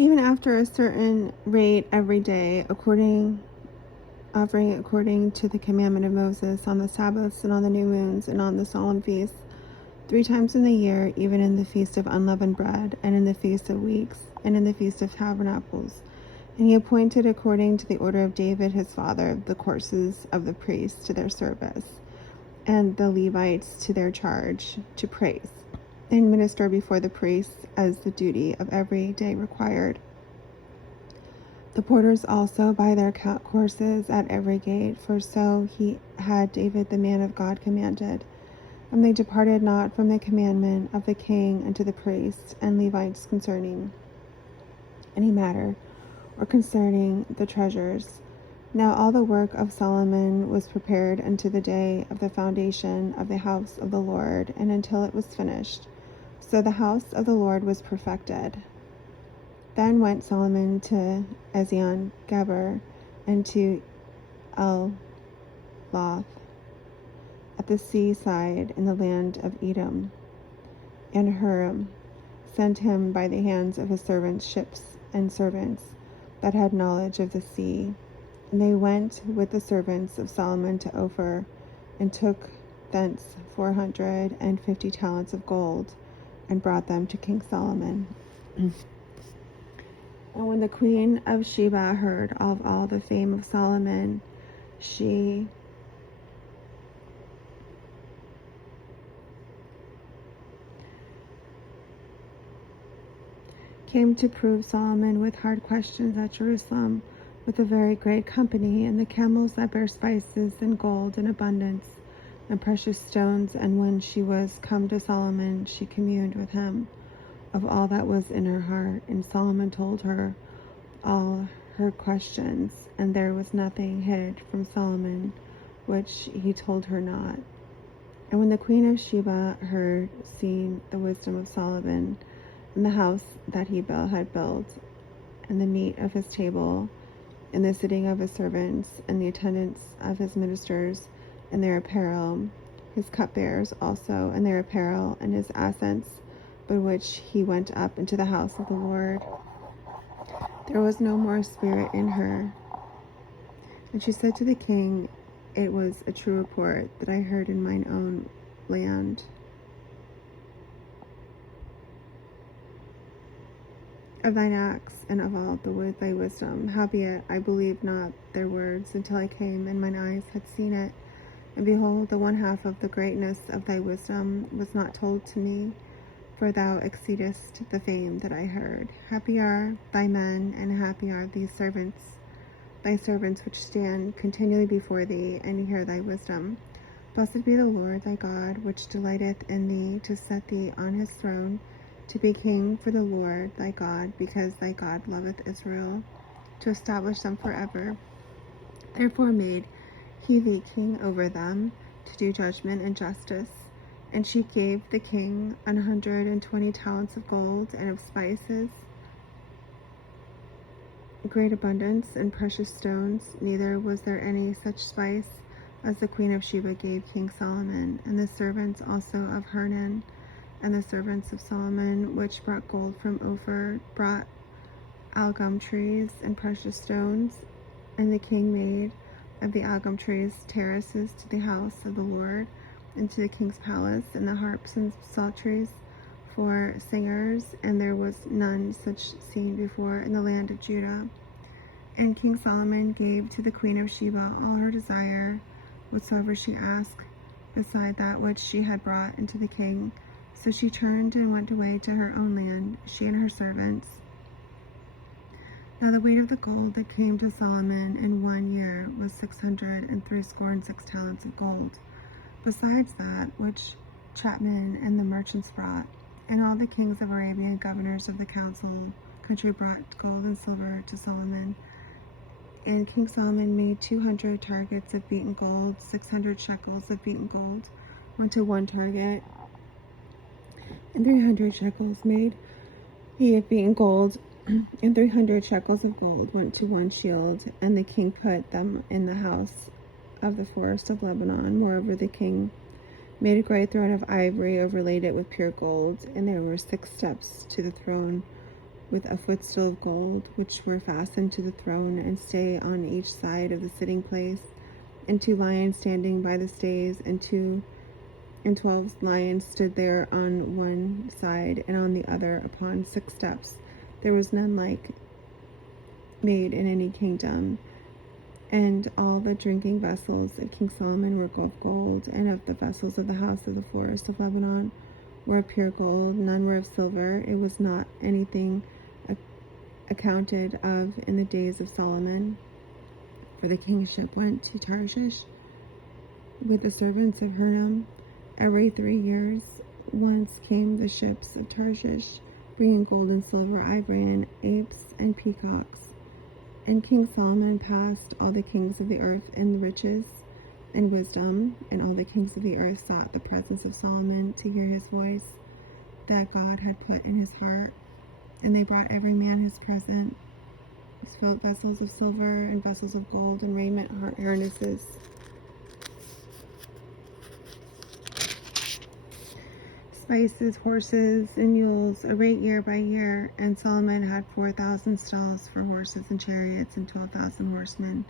even after a certain rate every day, offering according to the commandment of Moses on the Sabbaths and on the new moons and on the solemn feasts, 3 times in the year, even in the feast of unleavened bread, and in the feast of weeks, and in the feast of tabernacles. And he appointed according to the order of David his father the courses of the priests to their service, and the Levites to their charge, to praise and minister before the priests as the duty of every day required. The porters also by their courses at every gate, for so he had David the man of God commanded. And they departed not from the commandment of the king unto the priests and Levites concerning any matter, or concerning the treasures. Now all the work of Solomon was prepared unto the day of the foundation of the house of the Lord, and until it was finished. So the house of the Lord was perfected. Then went Solomon to Ezion Geber, and to Eloth at the seaside in the land of Edom. And Huram sent him by the hands of his servants ships and servants that had knowledge of the sea. And they went with the servants of Solomon to Ophir, and took thence 450 talents of gold, and brought them to King Solomon. And when the queen of Sheba heard of all the fame of Solomon, she came to prove Solomon with hard questions at Jerusalem, with a very great company, and the camels that bear spices and gold in abundance, and precious stones. And when she was come to Solomon, she communed with him of all that was in her heart. And Solomon told her all her questions, and there was nothing hid from Solomon which he told her not. And when the queen of Sheba heard, seeing the wisdom of Solomon, and the house that he had built, and the meat of his table, and the sitting of his servants, and the attendance of his ministers, and their apparel, his cupbearers also, and their apparel, and his ascents, by which he went up into the house of the Lord, there was no more spirit in her. And she said to the king, it was a true report that I heard in mine own land of thine acts, and of all thy wisdom. Howbeit I believed not their words until I came, and mine eyes had seen it. And behold, the one half of the greatness of thy wisdom was not told to me, for thou exceedest the fame that I heard. Happy are thy men, and happy are thy servants which stand continually before thee, and hear thy wisdom. Blessed be the Lord thy God, which delighteth in thee, to set thee on his throne, to be king for the Lord thy God, because thy God loveth Israel, to establish them forever. Therefore made he thee king over them, to do judgment and justice. And she gave the king 120 talents of gold, and of spices, great abundance, and precious stones. Neither was there any such spice as the queen of Sheba gave King Solomon. And the servants also of Hernan, and the servants of Solomon, which brought gold from Ophir, brought algum trees and precious stones. And the king made of the algum trees terraces to the house of the Lord, and to the king's palace, and the harps and psalteries for singers, and there was none such seen before in the land of Judah. And King Solomon gave to the queen of Sheba all her desire, whatsoever she asked, beside that which she had brought into the king. So she turned and went away to her own land, she and her servants. Now the weight of the gold that came to Solomon in 1 year was 666 talents of gold, besides that which chapmen and the merchants brought. And all the kings of Arabia and governors of the country brought gold and silver to Solomon. And King Solomon made 200 targets of beaten gold, 600 shekels of beaten gold went to one target, and 300 shekels made he of beaten gold, and 300 shekels of gold went to one shield. And the king put them in the house of the forest of Lebanon. Moreover, the king made a great throne of ivory, overlaid it with pure gold, and there were 6 steps to the throne with a footstool of gold, which were fastened to the throne and stay on each side of the sitting place, and 2 lions standing by the stays, and 12 lions stood there on one side and on the other upon 6 steps. There was none like made in any kingdom. And all the drinking vessels of King Solomon were of gold, and of the vessels of the house of the forest of Lebanon were of pure gold. None were of silver. It was not anything accounted of in the days of Solomon. For the kingship went to Tarshish with the servants of Hurnam. Every 3 years once came the ships of Tarshish, bringing gold and silver, ivory, and apes and peacocks. And King Solomon passed all the kings of the earth in riches and wisdom, and all the kings of the earth sought the presence of Solomon to hear his voice that God had put in his heart. And they brought every man his present, his vessels of silver and vessels of gold, and raiment, harnesses, spices, horses, and mules, a rate year by year. And Solomon had 4,000 stalls for horses and chariots, and 12,000 horsemen,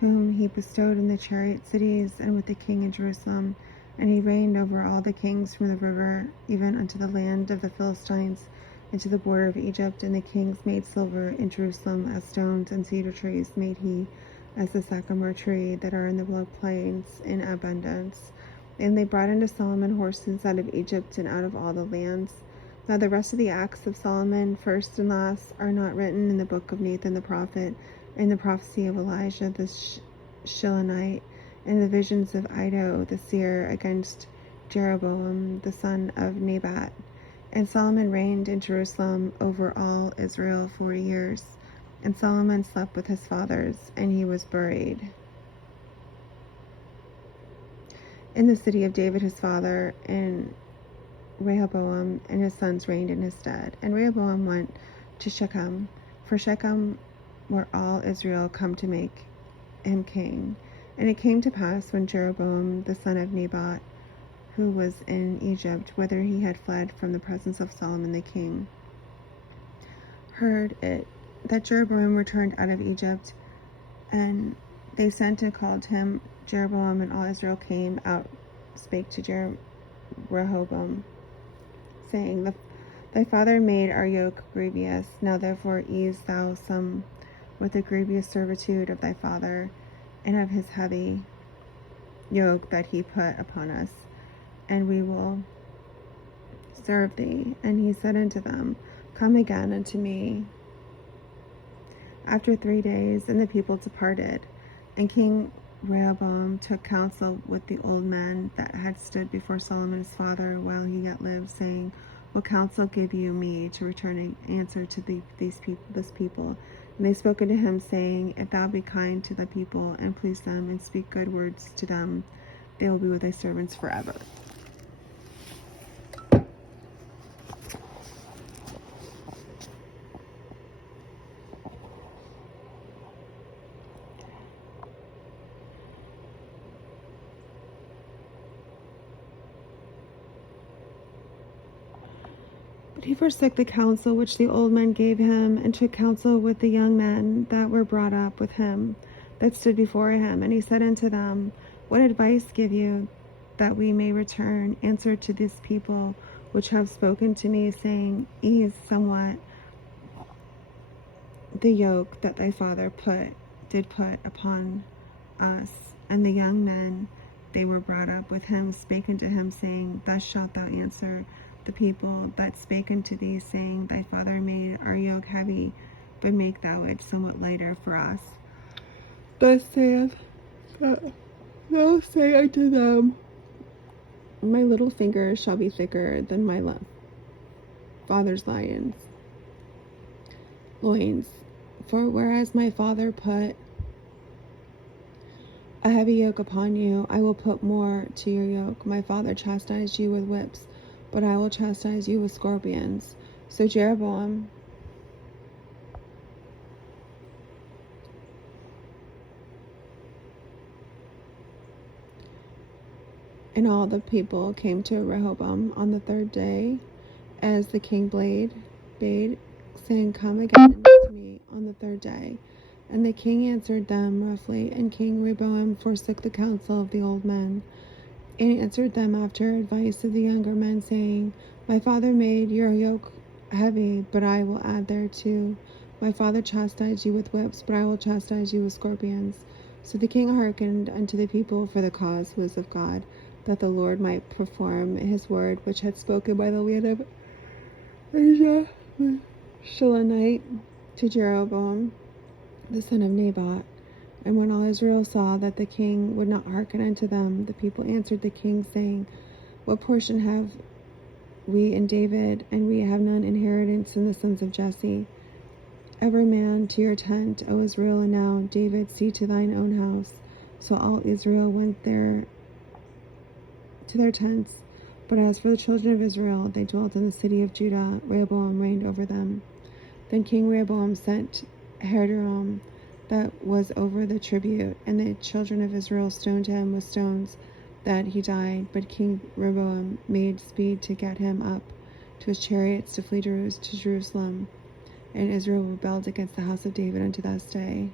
whom he bestowed in the chariot cities and with the king in Jerusalem. And he reigned over all the kings from the river even unto the land of the Philistines, and to the border of Egypt. And the kings made silver in Jerusalem as stones, and cedar trees made he as the sycamore tree that are in the low plains in abundance. And they brought unto Solomon horses out of Egypt and out of all the lands. Now the rest of the acts of Solomon, first and last, are not written in the book of Nathan the prophet, and the prophecy of Elijah the Shilonite, and the visions of Iddo the seer against Jeroboam the son of Nebat. And Solomon reigned in Jerusalem over all Israel 40 years. And Solomon slept with his fathers, and he was buried in the city of David his father, and Rehoboam and his sons reigned in his stead. And Rehoboam went to Shechem, for Shechem were all Israel come to make him king. And it came to pass, when Jeroboam the son of Nebat, who was in Egypt, whither he had fled from the presence of Solomon the king, heard it, that Jeroboam returned out of Egypt, and they sent and called him. Jeroboam and all Israel came out, spake to Rehoboam, saying, Thy father made our yoke grievous. Now therefore ease thou some with the grievous servitude of thy father, and of his heavy yoke that he put upon us, and we will serve thee. And he said unto them, Come again unto me after 3 days. And the people departed. And King Rehoboam took counsel with the old men that had stood before Solomon his father while he yet lived, saying, What counsel give you me to return an answer to this people? And they spoke unto him, saying, If thou be kind to the people, and please them, and speak good words to them, they will be with thy servants forever. But he forsook the counsel which the old men gave him, and took counsel with the young men that were brought up with him, that stood before him. And he said unto them, What advice give you, that we may return answer to this people which have spoken to me, saying, Ease somewhat the yoke that thy father did put upon us? And the young men, they were brought up with him, spake unto him, saying, Thus shalt thou answer the people that spake unto thee, saying, Thy father made our yoke heavy, but make thou it somewhat lighter for us. Thus saith thou say unto them, My little finger shall be thicker than my father's loins. For whereas my father put a heavy yoke upon you, I will put more to your yoke. My father chastised you with whips, but I will chastise you with scorpions. So Jeroboam and all the people came to Rehoboam on the 3rd day, as the king bade, saying, "Come again to me on the third day." And the king answered them roughly, and King Rehoboam forsook the counsel of the old men, and answered them after advice of the younger men, saying, "My father made your yoke heavy, but I will add thereto. My father chastised you with whips, but I will chastise you with scorpions." So the king hearkened unto the people for the cause was of God, that the Lord might perform his word which had spoken by the hand of Asia the Shilonite to Jeroboam the son of Nebat. And when all Israel saw that the king would not hearken unto them, the people answered the king, saying, "What portion have we in David? And we have none inheritance in the sons of Jesse. Every man to your tent, O Israel, and now, David, see to thine own house." So all Israel went there to their tents. But as for the children of Israel, they dwelt in the city of Judah. Rehoboam reigned over them. Then King Rehoboam sent Hadoram, that was over the tribute, and the children of Israel stoned him with stones, that he died. But King Rehoboam made speed to get him up to his chariots to flee to Jerusalem. And Israel rebelled against the house of David unto this day.